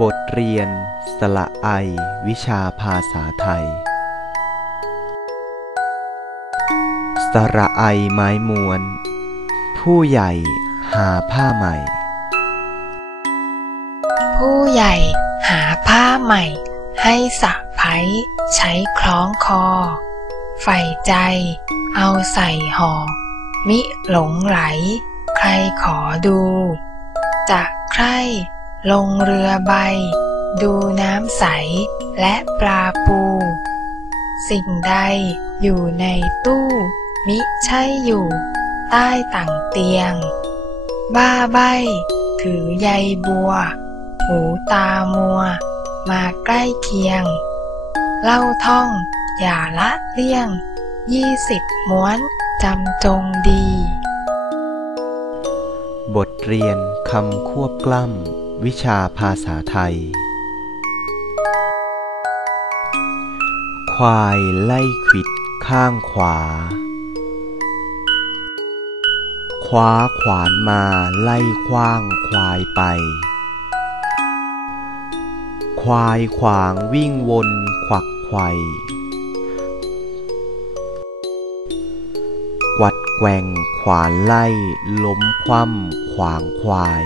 บทเรียน สละไอ วิชาภาษาไทย สระไอไม้มวน ผู้ใหญ่หาผ้าใหม่ ผู้ใหญ่หาผ้าใหม่ ให้สะพ้ายใช้คล้องคอ ใฝ่ใจ เอาใส่ห่อ มิหลงไหล ใครขอดู จะใคร ลงเรือใบ ดูน้ำใสและปลาปู สิ่งใดอยู่ในตู้ มิใช่อยู่ ใต้ต่างเตียง บ้าใบ ถือใยบัว หูตามัว มาใกล้เคียง เล่าท่อง อย่าละเลี่ยง ยี่สิบม้วนจำจงดี บทเรียนคำควบกล้ำ วิชาภาษาไทย ควายไล่ขิดข้างขวา คว้าขวานมาไล่คว้างควายไป ควายขวางวิ่งวนขวักไขว่กวัดแกว่งขวานไล่ล้มคว่ำขวางควาย